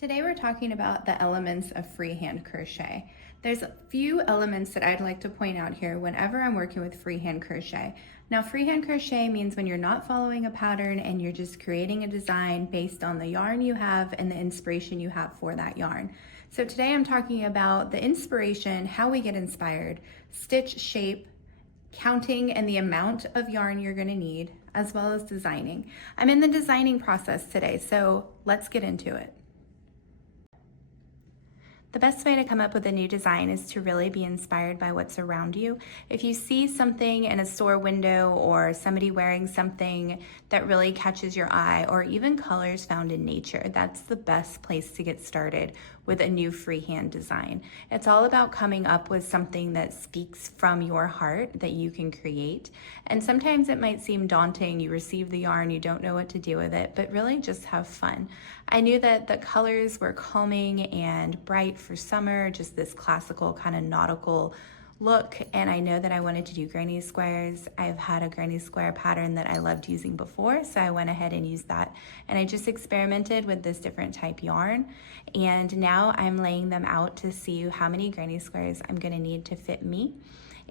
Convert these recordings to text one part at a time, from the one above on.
Today we're talking about the elements of freehand crochet. There's a few elements that I'd like to point out here whenever I'm working with freehand crochet. Now, freehand crochet means when you're not following a pattern and you're just creating a design based on the yarn you have and the inspiration you have for that yarn. So today I'm talking about the inspiration, how we get inspired, stitch shape, counting and the amount of yarn you're going to need, as well as designing. I'm in the designing process today, so let's get into it. The best way to come up with a new design is to really be inspired by what's around you. If you see something in a store window or somebody wearing something that really catches your eye, or even colors found in nature, that's the best place to get started with a new freehand design. It's all about coming up with something that speaks from your heart that you can create. And sometimes it might seem daunting. You receive the yarn, you don't know what to do with it, but really just have fun. I knew that the colors were calming and bright for summer, just this classical kind of nautical look, and I know that I wanted to do granny squares. I've had a granny square pattern that I loved using before, so I went ahead and used that, and I just experimented with this different type yarn, and now I'm laying them out to see how many granny squares I'm going to need to fit me.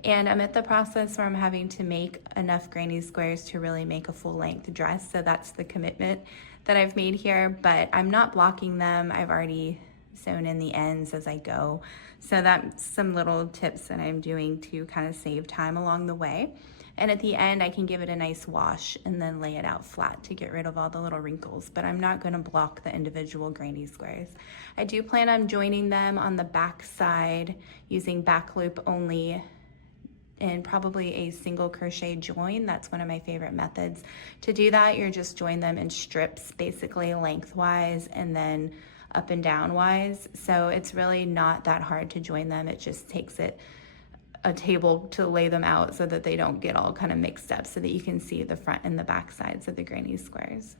And I'm at the process where I'm having to make enough granny squares to really make a full-length dress, so that's the commitment that I've made here, but I'm not blocking them. I've already sewn in the ends as I go. So that's some little tips that I'm doing to kind of save time along the way. And at the end, I can give it a nice wash and then lay it out flat to get rid of all the little wrinkles, but I'm not gonna block the individual granny squares. I do plan on joining them on the back side using back loop only and probably a single crochet join. That's one of my favorite methods. To do that, you're just join them in strips, basically lengthwise and then up and down wise. So it's really not that hard to join them. It just takes it a table to lay them out so that they don't get all kind of mixed up, so that you can see the front and the back sides of the granny squares.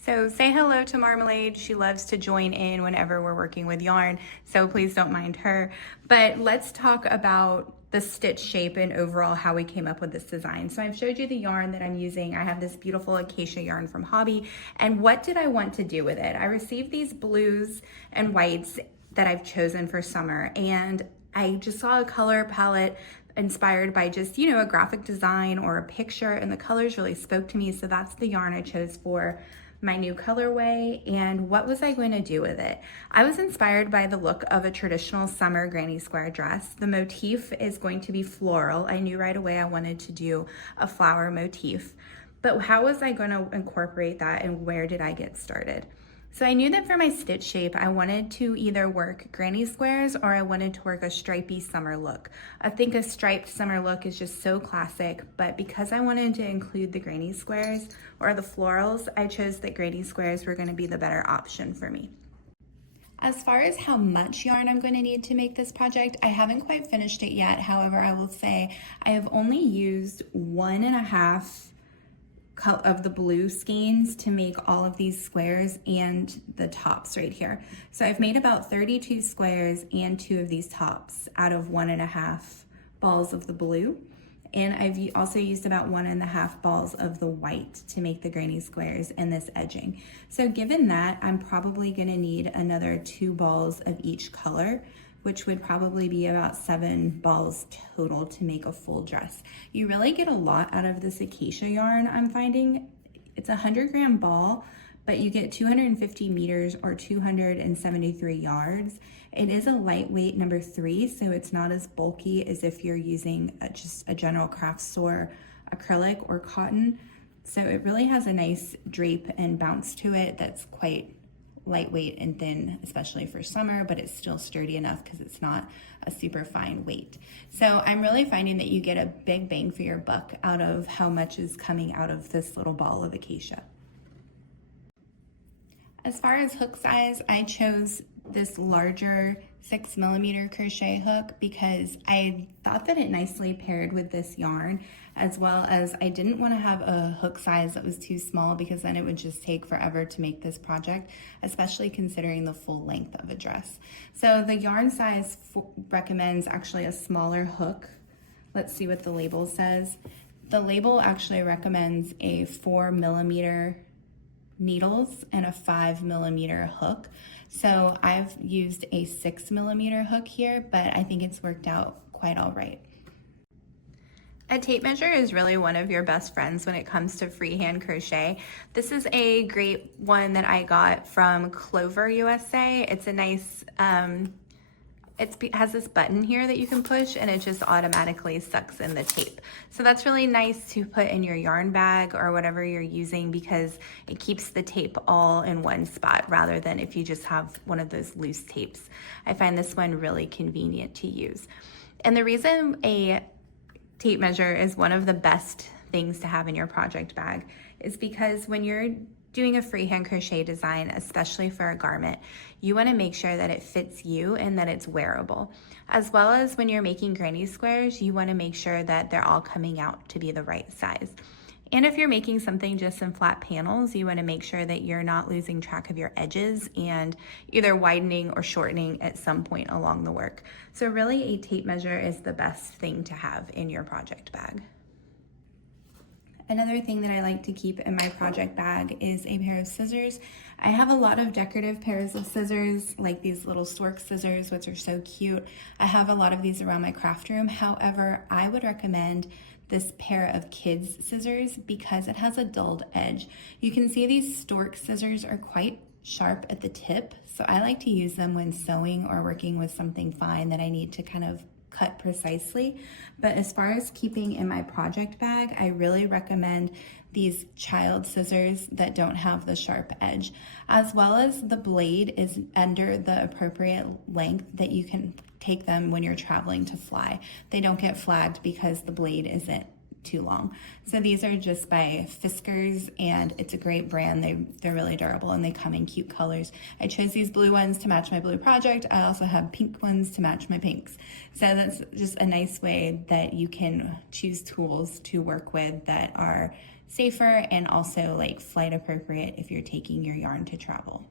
So say hello to Marmalade. She loves to join in whenever we're working with yarn, so please don't mind her. But let's talk about the stitch shape and overall how we came up with this design. So I've showed you the yarn that I'm using. I have this beautiful acacia yarn from Hobby. And what did I want to do with it? I received these blues and whites that I've chosen for summer, and I just saw a color palette inspired by just, you know, a graphic design or a picture, and the colors really spoke to me. So that's the yarn I chose for my new colorway. And what was I going to do with it? I was inspired by the look of a traditional summer granny square dress. The motif is going to be floral. I knew right away I wanted to do a flower motif, but how was I going to incorporate that, and where did I get started? So I knew that for my stitch shape, I wanted to either work granny squares or I wanted to work a stripy summer look. I think a striped summer look is just so classic, but because I wanted to include the granny squares or the florals, I chose that granny squares were going to be the better option for me. As far as how much yarn I'm going to need to make this project, I haven't quite finished it yet. However, I will say I have only used 1.5 of the blue skeins to make all of these squares and the tops right here. So I've made about 32 squares and 2 of these tops out of 1.5 balls of the blue. And I've also used about 1.5 balls of the white to make the granny squares and this edging. So given that, I'm probably gonna need another 2 balls of each color, which would probably be about 7 balls total to make a full dress. You really get a lot out of this acacia yarn, I'm finding. It's a 100-gram ball, but you get 250 meters or 273 yards. It is a lightweight number 3, so it's not as bulky as if you're using just a general craft store acrylic or cotton. So it really has a nice drape and bounce to it that's quite lightweight and thin, especially for summer, but it's still sturdy enough because it's not a super fine weight. So I'm really finding that you get a big bang for your buck out of how much is coming out of this little ball of acacia. As far as hook size, I chose this larger 6mm crochet hook because I thought that it nicely paired with this yarn, as well as I didn't want to have a hook size that was too small because then it would just take forever to make this project, especially considering the full length of a dress. So the yarn size recommends actually a smaller hook. Let's see what the label says. The label actually recommends a 4mm needles and a 5mm hook. So I've used a 6mm hook here, but I think it's worked out quite all right. A tape measure is really one of your best friends when it comes to freehand crochet. This is a great one that I got from Clover USA. It's a nice, it has this button here that you can push and it just automatically sucks in the tape. So that's really nice to put in your yarn bag or whatever you're using because it keeps the tape all in one spot rather than if you just have one of those loose tapes. I find this one really convenient to use. And the reason a tape measure is one of the best things to have in your project bag is because when you're doing a freehand crochet design, especially for a garment, you want to make sure that it fits you and that it's wearable. As well as when you're making granny squares, you want to make sure that they're all coming out to be the right size. And if you're making something just in flat panels, you want to make sure that you're not losing track of your edges and either widening or shortening at some point along the work. So really a tape measure is the best thing to have in your project bag. Another thing that I like to keep in my project bag is a pair of scissors. I have a lot of decorative pairs of scissors, like these little stork scissors, which are so cute. I have a lot of these around my craft room. However, I would recommend this pair of kids scissors because it has a dulled edge. You can see these stork scissors are quite sharp at the tip, so I like to use them when sewing or working with something fine that I need to kind of cut precisely. But as far as keeping in my project bag, I really recommend these child scissors that don't have the sharp edge, as well as the blade is under the appropriate length that you can take them when you're traveling to fly. They don't get flagged because the blade isn't too long. So these are just by Fiskars and it's a great brand. They're really durable and they come in cute colors. I chose these blue ones to match my blue project. I also have pink ones to match my pinks. So that's just a nice way that you can choose tools to work with that are safer and also like flight appropriate if you're taking your yarn to travel.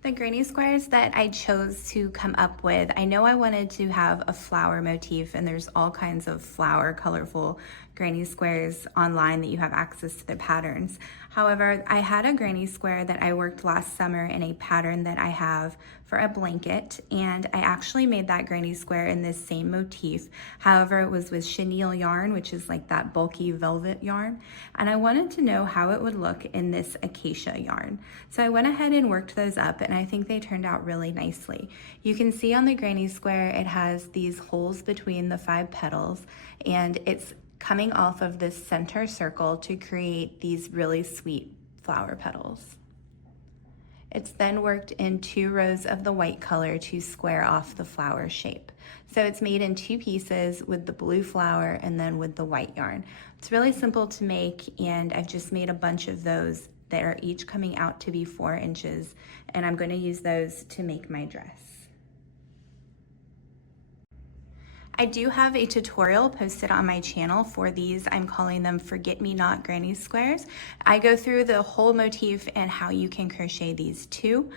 The granny squares that I chose to come up with, I know I wanted to have a flower motif and there's all kinds of flower colorful granny squares online that you have access to the patterns. However, I had a granny square that I worked last summer in a pattern that I have for a blanket, and I actually made that granny square in this same motif. However, it was with chenille yarn, which is like that bulky velvet yarn, and I wanted to know how it would look in this acacia yarn. So I went ahead and worked those up, and I think they turned out really nicely. You can see on the granny square, it has these holes between the 5 petals, and it's coming off of this center circle to create these really sweet flower petals. It's then worked in 2 rows of the white color to square off the flower shape. So it's made in 2 pieces with the blue flower and then with the white yarn. It's really simple to make, and I've just made a bunch of those that are each coming out to be 4 inches, and I'm going to use those to make my dress. I do have a tutorial posted on my channel for these. I'm calling them Forget-Me-Not Granny Squares. I go through the whole motif and how you can crochet these too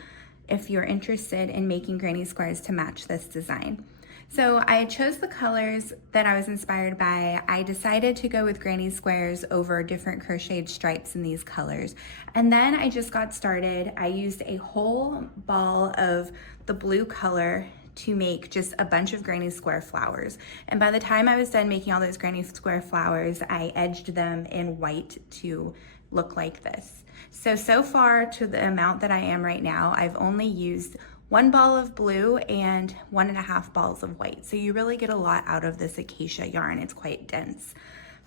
if you're interested in making granny squares to match this design. So I chose the colors that I was inspired by. I decided to go with granny squares over different crocheted stripes in these colors. And then I just got started. I used a whole ball of the blue color to make just a bunch of granny square flowers. And by the time I was done making all those granny square flowers, I edged them in white to look like this. So far to the amount that I am right now, I've only used 1 ball of blue and 1.5 balls of white. So you really get a lot out of this acacia yarn. It's quite dense.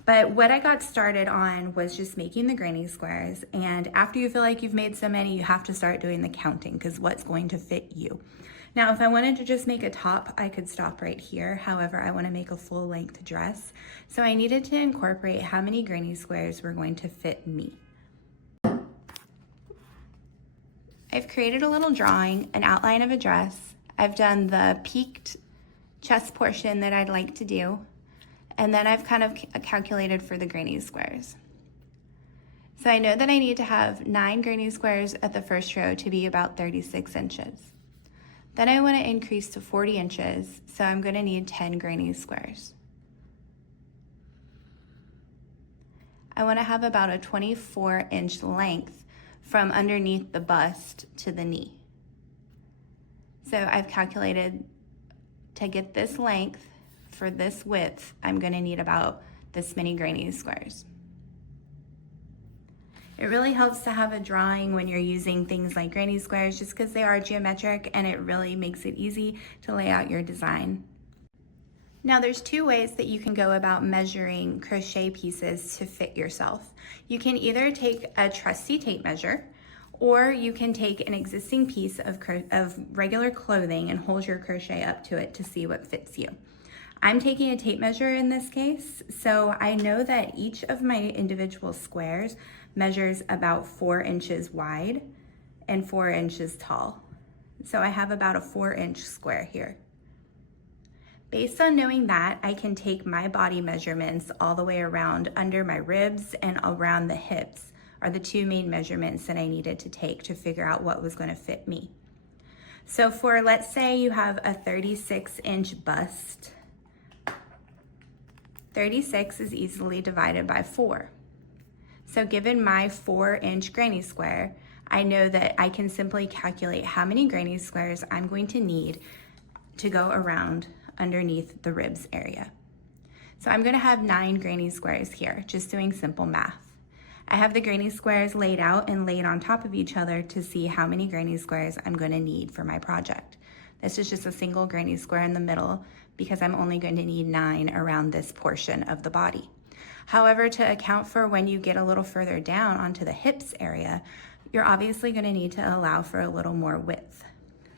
But what I got started on was just making the granny squares. And after you feel like you've made so many, you have to start doing the counting because what's going to fit you. Now, if I wanted to just make a top, I could stop right here. However, I want to make a full length dress. So I needed to incorporate how many granny squares were going to fit me. I've created a little drawing, an outline of a dress. I've done the peaked chest portion that I'd like to do, and then I've kind of calculated for the granny squares. So I know that I need to have 9 granny squares at the first row to be about 36 inches. Then I want to increase to 40 inches, so I'm going to need 10 granny squares. I want to have about a 24-inch length from underneath the bust to the knee. So I've calculated to get this length for this width, I'm going to need about this many granny squares. It really helps to have a drawing when you're using things like granny squares just because they are geometric, and it really makes it easy to lay out your design. Now there's 2 ways that you can go about measuring crochet pieces to fit yourself. You can either take a trusty tape measure, or you can take an existing piece of regular clothing and hold your crochet up to it to see what fits you. I'm taking a tape measure in this case, so I know that each of my individual squares measures about 4 inches wide and 4 inches tall. So I have about a 4-inch square here. Based on knowing that, I can take my body measurements all the way around under my ribs and around the hips are the 2 main measurements that I needed to take to figure out what was going to fit me. So for, let's say you have a 36-inch bust, 36 is easily divided by 4. So given my 4-inch granny square, I know that I can simply calculate how many granny squares I'm going to need to go around underneath the ribs area. So I'm going to have 9 granny squares here, just doing simple math. I have the granny squares laid out and laid on top of each other to see how many granny squares I'm going to need for my project. This is just a single granny square in the middle because I'm only going to need 9 around this portion of the body. However, to account for when you get a little further down onto the hips area, you're obviously going to need to allow for a little more width.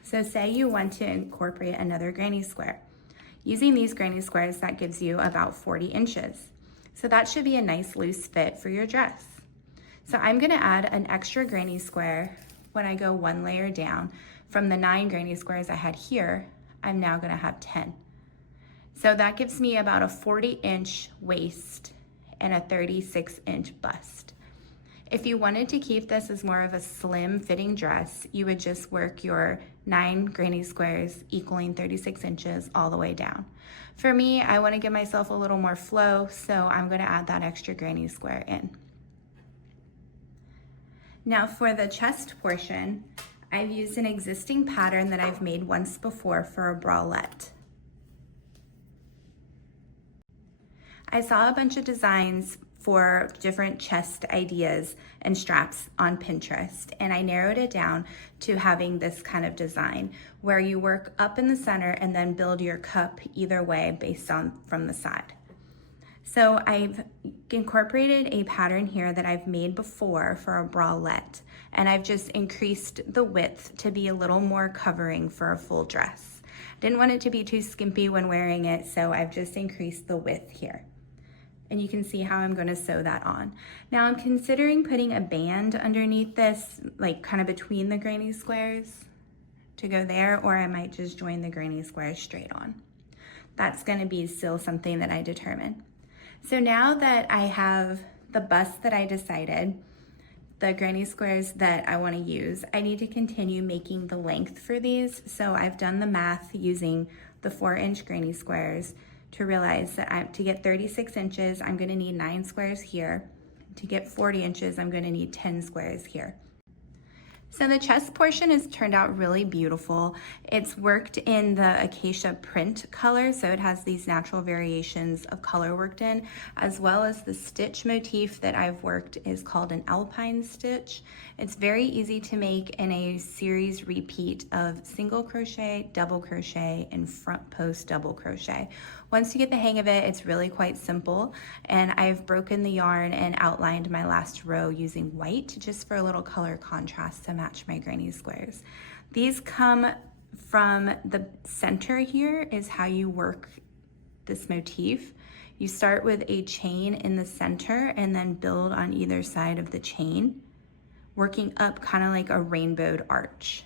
So say you want to incorporate another granny square. Using these granny squares, that gives you about 40 inches. So that should be a nice loose fit for your dress. So I'm going to add an extra granny square when I go 1 layer down. From the 9 granny squares I had here, I'm now going to have 10. So that gives me about a 40-inch waist and a 36-inch bust. If you wanted to keep this as more of a slim fitting dress, you would just work your 9 granny squares equaling 36 inches all the way down. For me, I want to give myself a little more flow, so I'm going to add that extra granny square in. Now for the chest portion, I've used an existing pattern that I've made once before for a bralette. I saw a bunch of designs for different chest ideas and straps on Pinterest, and I narrowed it down to having this kind of design where you work up in the center and then build your cup either way based on from the side. So I've incorporated a pattern here that I've made before for a bralette, and I've just increased the width to be a little more covering for a full dress. Didn't want it to be too skimpy when wearing it, so I've just increased the width here. And you can see how I'm going to sew that on. Now I'm considering putting a band underneath this, like kind of between the granny squares to go there, or I might just join the granny squares straight on. That's going to be still something that I determine. So now that I have the bust that I decided, the granny squares that I want to use, I need to continue making the length for these. So I've done the math using the 4-inch granny squares to realize that to get 36 inches, I'm going to need 9 squares here. To get 40 inches, I'm going to need 10 squares here. So the chest portion has turned out really beautiful. It's worked in the acacia print color, so it has these natural variations of color worked in, as well as the stitch motif that I've worked is called an alpine stitch. It's very easy to make in a series repeat of single crochet, double crochet, and front post double crochet. Once you get the hang of it, it's really quite simple, and I've broken the yarn and outlined my last row using white just for a little color contrast to match my granny squares. These come from the center. Here is how you work this motif. You start with a chain in the center and then build on either side of the chain working up kind of like a rainbowed arch.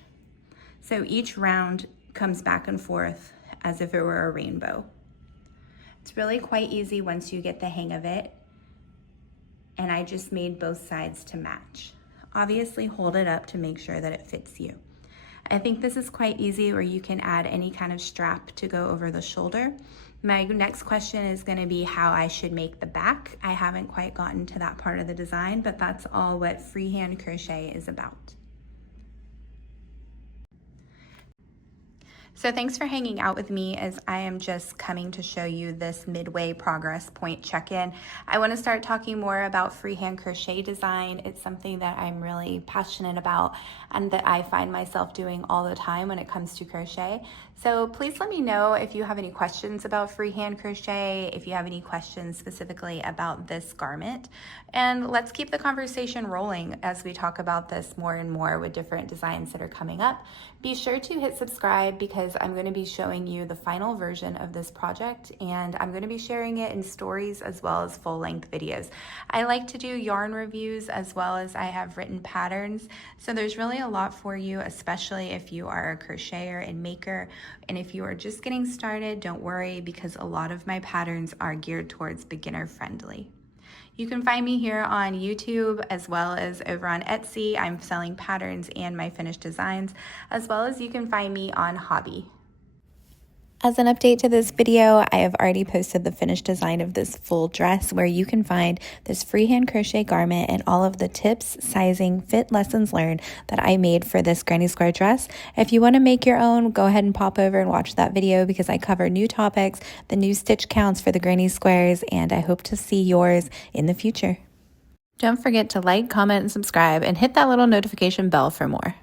So each round comes back and forth as if it were a rainbow. It's really quite easy once you get the hang of it. And I just made both sides to match. Obviously hold it up to make sure that it fits you. I think this is quite easy, or you can add any kind of strap to go over the shoulder. My next question is going to be how I should make the back. I haven't quite gotten to that part of the design, but that's all what freehand crochet is about. So thanks for hanging out with me as I am just coming to show you this midway progress point check-in. I want to start talking more about freehand crochet design. It's something that I'm really passionate about and that I find myself doing all the time when it comes to crochet. So please let me know if you have any questions about freehand crochet, if you have any questions specifically about this garment. And let's keep the conversation rolling as we talk about this more and more with different designs that are coming up. Be sure to hit subscribe because I'm going to be showing you the final version of this project, and I'm going to be sharing it in stories as well as full-length videos. I like to do yarn reviews as well as I have written patterns, so there's really a lot for you, especially if you are a crocheter and maker. And if you are just getting started, don't worry because a lot of my patterns are geared towards beginner friendly. You can find me here on YouTube as well as over on Etsy. I'm selling patterns and my finished designs, as well as you can find me on Hobby. As an update to this video, I have already posted the finished design of this full dress where you can find this freehand crochet garment and all of the tips, sizing, fit, lessons learned that I made for this granny square dress. If you want to make your own, go ahead and pop over and watch that video because I cover new topics, the new stitch counts for the granny squares, and I hope to see yours in the future. Don't forget to like, comment, and subscribe, and hit that little notification bell for more.